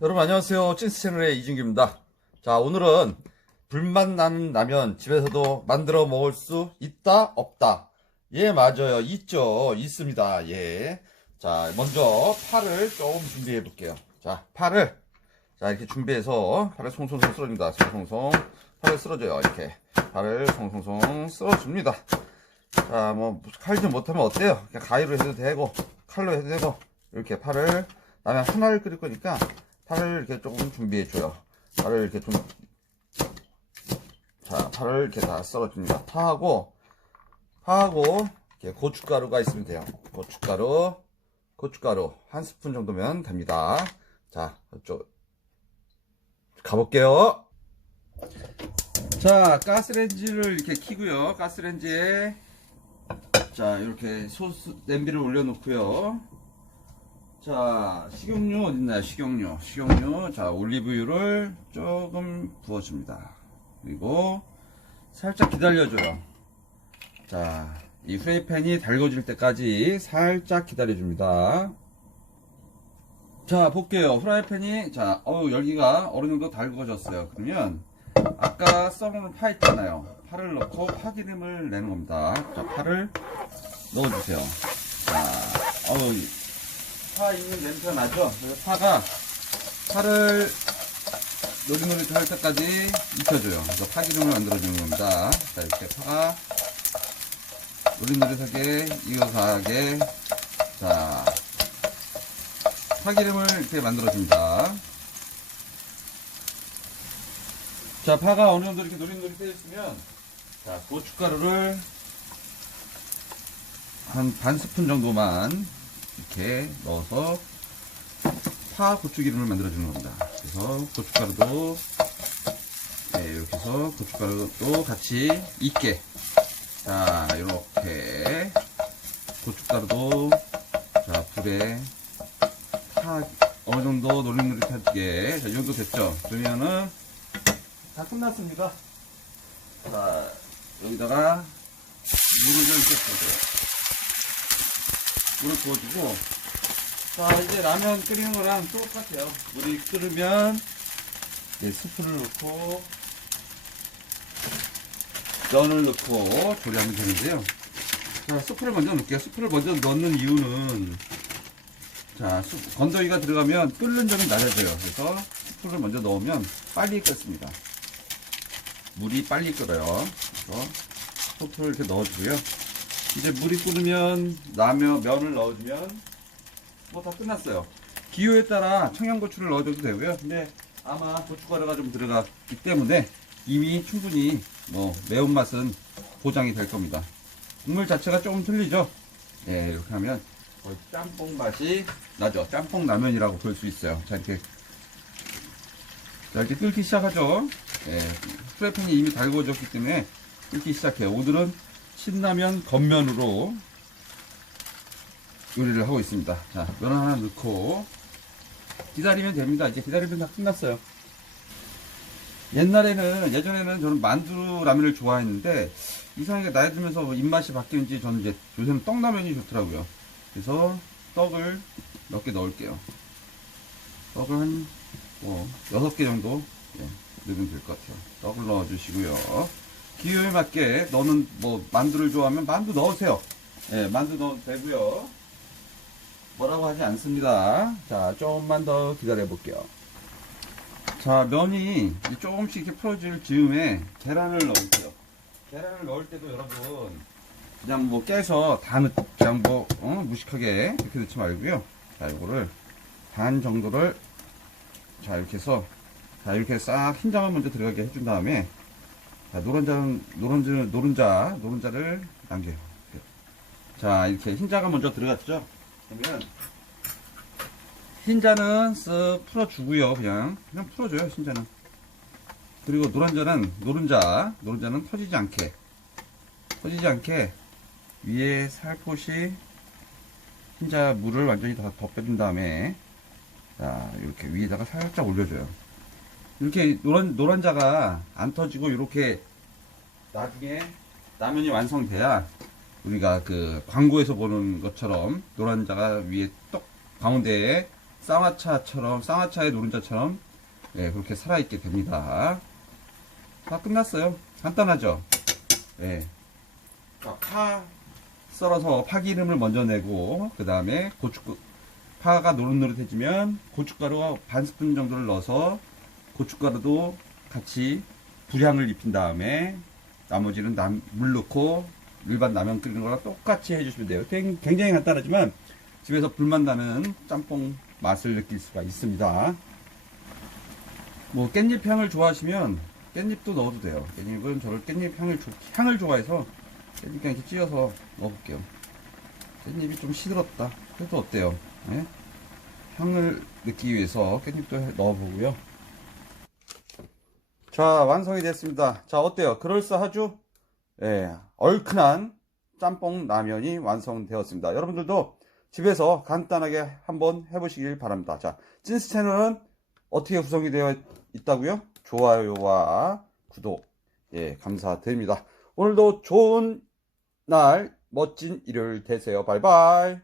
여러분 안녕하세요. 찐스 채널의 이준규입니다. 자, 오늘은 불맛 나는 라면 집에서도 만들어 먹을 수 있다, 없다. 예, 맞아요. 있죠. 있습니다. 예. 자, 먼저 파를 조금 준비해 볼게요. 자, 파를 자, 이렇게 준비해서 파를 송송송 쓸어줍니다. 송송송 파를 쓸어줘요. 이렇게 파를 송송송 쓸어줍니다. 자, 뭐 칼질 못하면 어때요? 그냥 가위로 해도 되고 칼로 해도 되고 이렇게 파를 라면 하나를 끓일 거니까 파를 이렇게 조금 준비해 줘요. 파를 이렇게 좀 자, 파를 이렇게 다 썰어줍니다. 파하고 파하고 이렇게 고춧가루가 있으면 돼요. 고춧가루 고춧가루 한 스푼 정도면 됩니다. 자, 이쪽 가볼게요. 자, 가스레인지를 이렇게 키고요. 가스레인지에 자, 이렇게 소스 냄비를 올려놓고요. 자, 식용유 어딨나요? 식용유. 식용유. 자, 올리브유를 조금 부어줍니다. 그리고 살짝 기다려줘요. 자, 이 프라이팬이 달궈질 때까지 살짝 기다려줍니다. 자, 볼게요. 프라이팬이, 자, 어우, 열기가 어느 정도 달궈졌어요. 그러면, 아까 썰어놓은 파 있잖아요. 파를 넣고 파기름을 내는 겁니다. 자, 파를 넣어주세요. 자, 어우, 파 있는 냄새가 나죠? 그래서 파가, 파를 노릇노릇할 때까지 익혀줘요. 그래서 파기름을 만들어주는 겁니다. 자, 이렇게 파가 노릇노릇하게 익어가게, 자, 파기름을 이렇게 만들어줍니다. 자, 파가 어느 정도 이렇게 노릇노릇해졌으면, 자, 고춧가루를 한 반 스푼 정도만 이렇게 넣어서 파 고추기름을 만들어주는 겁니다. 그래서 고춧가루도, 네, 이렇게 해서 고춧가루도 같이 익게. 자, 이렇게 고춧가루도, 자, 불에 파 어느 정도 노릇노릇하게 자, 이 정도 됐죠? 그러면은 다 끝났습니다. 자, 여기다가 물을 좀 부어줘요. 물을 부어주고, 자, 이제 라면 끓이는 거랑 똑같아요. 물이 끓으면, 이제 스프를 넣고, 면을 넣고 조리하면 되는데요. 자, 스프를 먼저 넣을게요. 스프를 먼저 넣는 이유는, 자, 수- 건더기가 들어가면 끓는 점이 낮아져요. 그래서 스프를 먼저 넣으면 빨리 끓습니다. 물이 빨리 끓어요. 그래서 스프를 이렇게 넣어주고요. 이제 물이 끓으면 라면 면을 넣어주면 뭐 다 끝났어요. 기호에 따라 청양고추를 넣어줘도 되고요. 근데 아마 고춧가루가 좀 들어갔기 때문에 이미 충분히 뭐 매운맛은 보장이 될 겁니다. 국물 자체가 조금 틀리죠? 네, 이렇게 하면 거의 짬뽕 맛이 나죠. 짬뽕 라면이라고 볼 수 있어요. 자, 이렇게. 자, 이렇게 끓기 시작하죠. 예, 프라이팬이 이미 달궈졌기 때문에 끓기 시작해요. 오늘은 신라면 겉면으로 요리를 하고 있습니다. 자, 면 하나 넣고 기다리면 됩니다. 이제 기다리면 다 끝났어요. 옛날에는 예전에는 저는 만두 라면을 좋아했는데 이상하게 나이 들면서 뭐 입맛이 바뀌는지 저는 이제 요새는 떡라면이 좋더라고요. 그래서 떡을 몇 개 넣을게요. 떡을 한, 뭐, 여섯 개 정도, 예, 넣으면 될 것 같아요. 떡을 넣어주시고요. 기호에 맞게, 너는 뭐, 만두를 좋아하면 만두 넣으세요. 예, 만두 넣어도 되고요. 뭐라고 하지 않습니다. 자, 조금만 더 기다려 볼게요. 자, 면이 조금씩 이렇게 풀어질 즈음에 계란을 넣을게요. 계란을 넣을 때도 여러분, 그냥 뭐 깨서 다 넣, 그냥 뭐, 어, 무식하게 이렇게 넣지 말고요. 자, 요거를 반 정도를, 자, 이렇게 해서, 자, 이렇게 싹 흰자만 먼저 들어가게 해준 다음에, 자, 노른자는, 노른자, 노른자, 노른자를 남겨요. 자, 이렇게 흰자가 먼저 들어갔죠? 그러면, 흰자는 쓱 풀어주고요. 그냥, 그냥 풀어줘요, 흰자는. 그리고 노른자는, 노른자, 노른자는 터지지 않게, 터지지 않게, 위에 살포시 흰자 물을 완전히 다 덮여준 다음에 자 이렇게 위에다가 살짝 올려줘요 이렇게 노란 노란자가 안 터지고 이렇게 나중에 라면이 완성돼야 우리가 그 광고에서 보는 것처럼 노란자가 위에 떡 가운데에 쌍화차처럼 쌍화차의 노른자처럼 예, 그렇게 살아있게 됩니다. 다 끝났어요. 간단하죠? 예. 자, 파 썰어서 파 기름을 먼저 내고 그 다음에 고춧가루 파가 노릇노릇해지면 고춧가루 반 스푼 정도를 넣어서 고춧가루도 같이 불향을 입힌 다음에 나머지는 남- 물 넣고 일반 라면 끓이는 거랑 똑같이 해주시면 돼요. 굉- 굉장히 간단하지만 집에서 불맛 나는 짬뽕 맛을 느낄 수가 있습니다. 뭐 깻잎 향을 좋아하시면 깻잎도 넣어도 돼요. 깻잎은 저를 깻잎 향을, 좋- 향을 좋아해서 깻잎 그냥 이렇게 찧어서 넣어볼게요. 깻잎이 좀 시들었다. 그래도 어때요? 예? 향을 느끼기 위해서 깻잎도 해- 넣어보고요. 자, 완성이 됐습니다. 자, 어때요? 그럴싸하죠? 예, 얼큰한 짬뽕 라면이 완성되었습니다. 여러분들도 집에서 간단하게 한번 해보시길 바랍니다. 자, 찐스 채널은 어떻게 구성이 되어 있다고요? 좋아요와 구독, 예, 감사드립니다. 오늘도 좋은 날, 멋진 일요일 되세요. 바이바이.